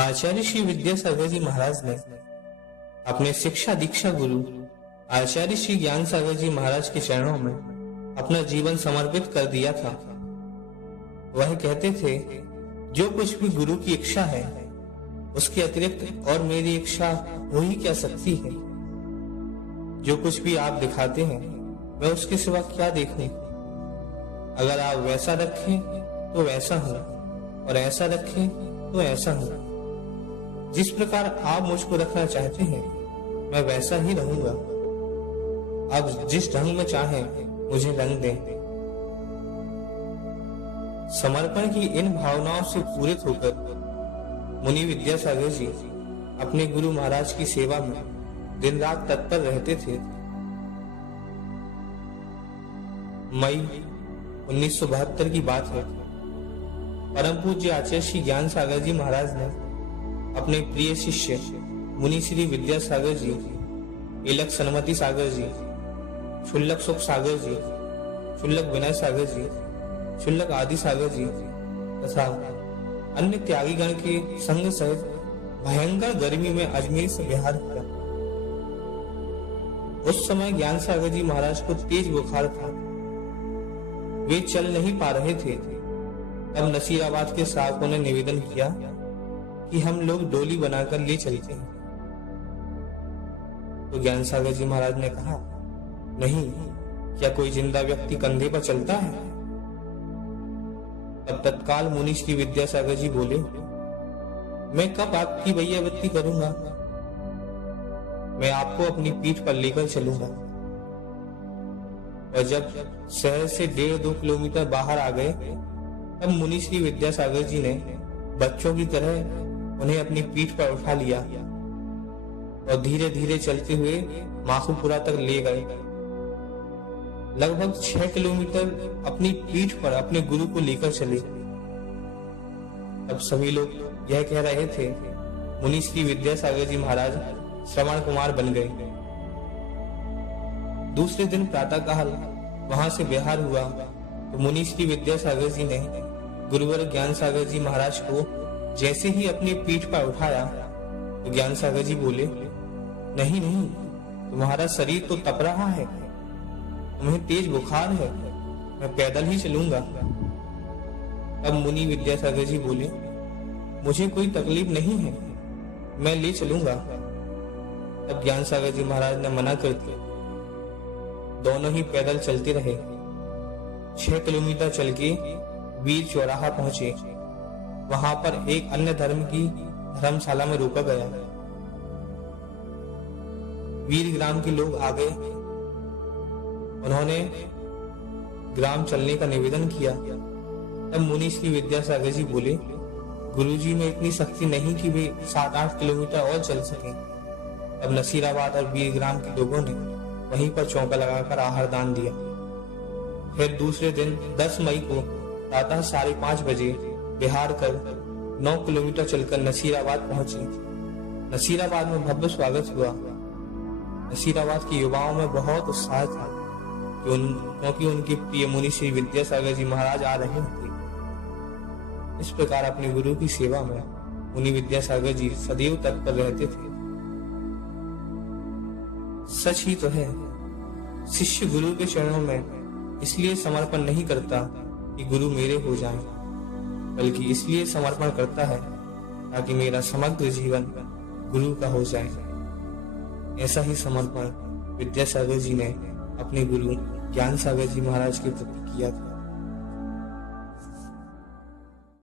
आचार्य श्री विद्यासागर जी महाराज ने अपने शिक्षा दीक्षा गुरु आचार्य श्री ज्ञान सागर जी महाराज के चरणों में अपना जीवन समर्पित कर दिया था। वह कहते थे, जो कुछ भी गुरु की इच्छा है उसके अतिरिक्त और मेरी इच्छा हो ही क्या सकती है। जो कुछ भी आप दिखाते हैं मैं उसके सिवा क्या देखूं। अगर आप वैसा रखें तो वैसा हूं और ऐसा रखें तो ऐसा हूं। जिस प्रकार आप मुझको रखना चाहते हैं मैं वैसा ही रहूंगा। अब जिस ढंग में चाहें मुझे रंग दें। समर्पण की इन भावनाओं से पूरित होकर मुनि विद्यासागर जी अपने गुरु महाराज की सेवा में दिन रात तत्पर रहते थे। मई 1972 की बात है। परम पूज्य आचार्य श्री ज्ञान सागर जी महाराज ने अपने प्रिय शिष्य मुनि श्री विद्यासागर जी, इलक सन्मति सागर जी, क्षुल्लक सुख सागर जी, क्षुल्लक विनय सागर जी, क्षुल्लक आदि सागर जी तथा अन्य त्यागी गण के संग सहित भयंकर गर्मी में अजमेर से बिहार किया। उस समय ज्ञान सागर जी महाराज को तेज बुखार था। वे चल नहीं पा रहे थे। तब नसीराबाद के साहबों ने निवेदन किया कि हम लोग डोली बनाकर ले चलते हैं। तो ज्ञान सागर जी महाराज ने कहा, नहीं, क्या कोई जिंदा व्यक्ति कंधे पर चलता है। तब तत्काल मुनि श्री विद्यासागर जी बोले, मैं कब आपकी भैयावृत्ति करूंगा। मैं आपको अपनी पीठ पर लेकर चलूंगा। और जब शहर से 1.5-2 किलोमीटर बाहर आ गए तब मुनि श्री विद्यासागर जी ने बच्चों की तरह उन्हें अपनी पीठ पर उठा लिया और धीरे धीरे चलते हुए माखूपुरा तक ले गए। लगभग 6 किलोमीटर अपनी पीठ पर अपने गुरु को लेकर चले। अब सभी लोग यह कह रहे थे, मुनि श्री विद्यासागर जी महाराज श्रवण कुमार बन गए। दूसरे दिन प्रातःकाल वहां से बिहार हुआ तो मुनि श्री विद्यासागर जी ने गुरुवर ज्ञान सागर जी महाराज को जैसे ही अपनी पीठ पर उठाया तो ज्ञान सागर जी बोले, नहीं नहीं, तुम्हारा शरीर तो तप रहा है, तुम्हें तेज बुखार है, मैं पैदल ही चलूंगा। अब मुनि विद्यासागर जी बोले, मुझे कोई तकलीफ नहीं है, मैं ले चलूंगा। तब ज्ञान सागर जी महाराज ने मना कर दिया। दोनों ही पैदल चलते रहे। 6 किलोमीटर चल के वीर चौराहा पहुंचे। वहां पर एक अन्य धर्म की धर्मशाला में रोका गया। वीर ग्राम के लोग आ गए। उन्होंने ग्राम चलने का निवेदन किया। तब मुनि श्री विद्यासागर जी बोले, गुरुजी में इतनी शक्ति नहीं कि वे 7-8 किलोमीटर और चल सकें। तब नसीराबाद और वीर ग्राम के लोगों ने वहीं पर चौका लगाकर आहार दान दिया। फिर दूसरे दिन 10 मई को प्रातः 5:30 बजे बिहार कर 9 किलोमीटर चलकर नसीराबाद पहुंचे। नसीराबाद में भव्य स्वागत हुआ। नसीराबाद के युवाओं में बहुत उत्साह था क्योंकि उनके प्रिय मुनि श्री विद्यासागर जी महाराज आ रहे थे। इस प्रकार अपने गुरु की सेवा में मुनि विद्यासागर जी सदैव तत्पर रहते थे। सच ही तो है, शिष्य गुरु के चरणों में इसलिए समर्पण नहीं करता कि गुरु मेरे हो जाएं, बल्कि इसलिए समर्पण करता है ताकि मेरा समग्र जीवन गुरु का हो जाए। ऐसा ही समर्पण विद्यासागर जी ने अपने गुरु ज्ञान सागर जी महाराज के प्रति किया था।